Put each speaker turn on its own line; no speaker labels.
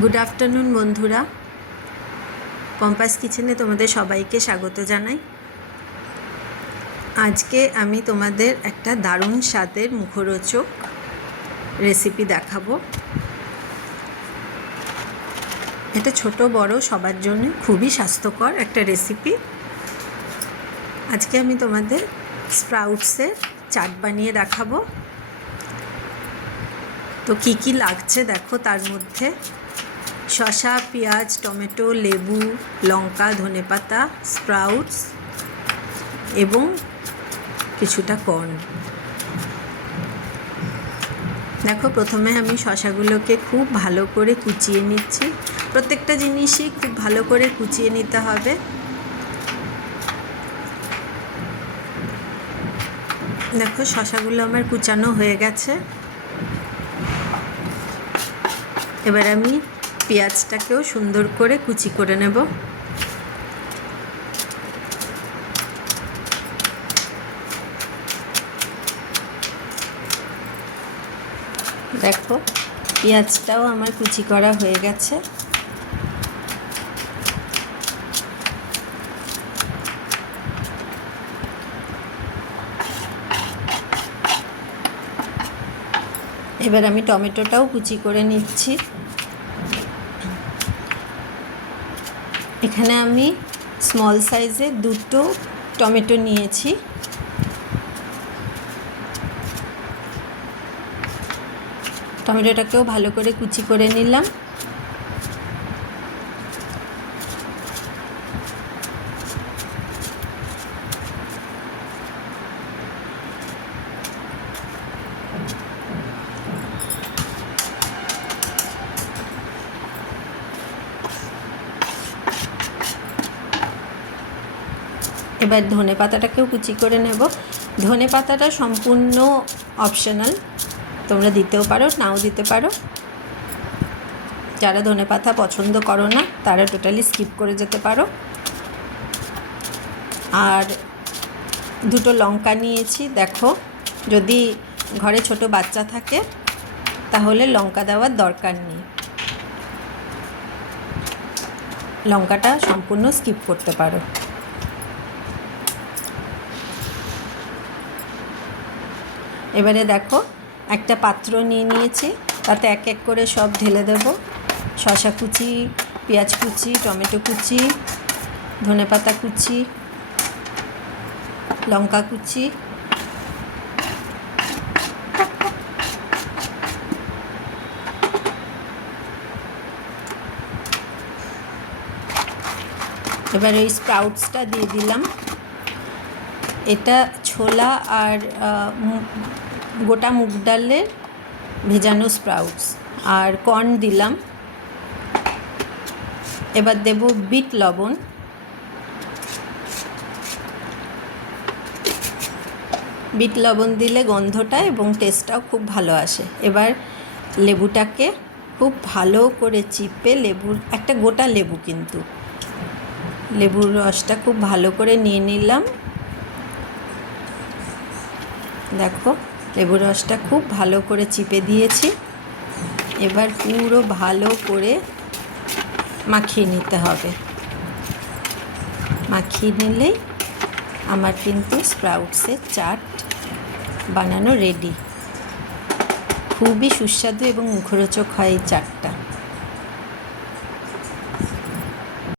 Good afternoon বন্ধুরা। Compass কিচেনে তোমাদের সবাইকে স্বাগত জানাই। আজকে আমি তোমাদের একটা দারুণ স্বাদের মুখরোচক রেসিপি দেখাবো। এটা ছোট, বড়, সবার জন্য খুবই স্বাস্থ্যকর একটা রেসিপি আজকে আমি তোমাদের স্প্রাউটসের চাট বানিয়ে দেখাবো। তো কী কী লাগছে দেখো তার মধ্যে। শসা, পেঁয়াজ, টমেটো, লেবু, লঙ্কা, ধনেপাতা, স্প্রাউটস এবং কিছুটা কর্ন। দেখো, প্রথমে আমি শশাগুলোকে খুব ভালো করে কুচিয়ে নিচ্ছি। প্রত্যেকটা জিনিসই খুব ভালো করে কুচিয়ে নিতে হবে। দেখো শশাগুলো আমার কুচানো হয়ে গেছে। এবার আমি পেঁয়াজটাকেও সুন্দর করে কুচি করে নেব। দেখো, পেঁয়াজটাও আমার কুচি করা হয়ে গেছে। এবার আমি টমেটোটাও কুচি করে নিচ্ছি। এখানে আমি স্মল সাইজে দুটো টমেটো নিয়েছি। টমেটোটাকেও ভালো করে কুচি করে নিলাম। এবার ধনে পাতাটাকেও কুচি করে নেব। ধনে পাতাটা সম্পূর্ণ অপশনাল তোমরা দিতেও পারো, নাও দিতে পারো। যারা ধনে পাতা পছন্দ করো না, তারা টোটালি স্কিপ করে যেতে পারো। আর দুটো লঙ্কা নিয়েছি, দেখো। যদি ঘরে ছোট বাচ্চা থাকে, তাহলে লঙ্কা দেওয়ার দরকার নেই। লঙ্কাটা সম্পূর্ণ স্কিপ করতে পারো। এবারে দেখো, একটা পাত্র নিয়ে নিয়েছি, তাতে এক এক করে সব ঢেলে দেব। শশা কুচি, পেঁয়াজ কুচি, টমেটো কুচি ধনেপাতা কুচি, লঙ্কা কুচি, এবার ওই স্প্রাউটসটা দিয়ে দিলাম। এটা ছোলা আর গোটা মুগ ডালের ভেজানো স্প্রাউটস আর কর্ন দিলাম। এবার দেব বিট লবণ। বিট লবণ দিলে গন্ধটা এবং টেস্টটাও খুব ভালো আসে। এবার লেবুটাকে খুব ভালো করে চিপে লেবুর, একটা গোটা লেবু কিন্তু। লেবুর রসটা খুব ভালো করে নিয়ে নিলাম। দেখো, লেবু রসটা খুব ভালো করে চিপে দিয়েছি। এবার পুরো ভালো করে মাখিয়ে নিতে হবে। মাখিয়ে নিলেই আমার কিন্তু স্প্রাউটসের চাট বানানো রেডি খুবই সুস্বাদু এবং মুখরোচক হয় এই চাটটা।